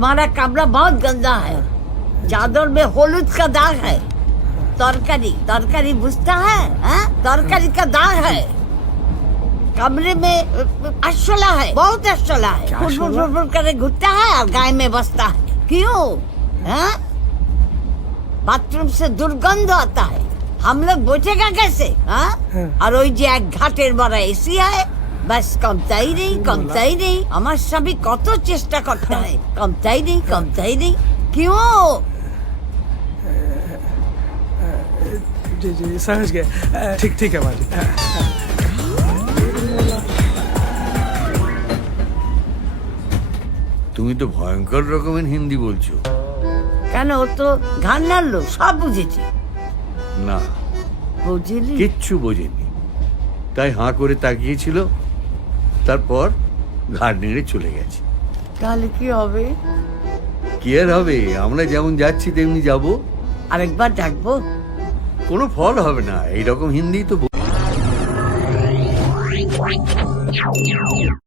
तुम्हारा कमरा बहुत गंदा है, चादर में हलूद का दाग है। तरकारी तरकारी बुझता है, हाँ? तरकारी का दाग है। कमरे में अशोला है, बहुत अशोला है। फुटफुट फुटफुट करे घुटता है और गाय में बसता है। क्यों? हाँ? बाथरूम से दुर्गंध आता है, हम लोग बचेगा कैसे? हाँ? और ওই যে এক ঘাটের বড় এসি है, बस कमताई नहीं, कमताई नहीं। हमारे सभी कत चेष्टा करता है, कमताई नहीं, कमताई नहीं। क्यों? जी जी समझ गए। ठीक ठीक है बाजी। তুমি তো ভয়ঙ্কর রকমের হিন্দি বলছো। কেন, ও তো ঘাড় নাড়লো, সব বুঝেছি। না, বুঝলি? কিচ্ছু বোঝেনি, তাই হাঁ করে তাকিয়েছিল, তারপর ঘাড় নেড়ে চলে গেছে। তাহলে কি হবে? কি আর হবে, আমরা যেমন যাচ্ছি তেমনি যাব। আরেকবার ডাকবো? কোনো ফল হবে না, এইরকম হিন্দি তো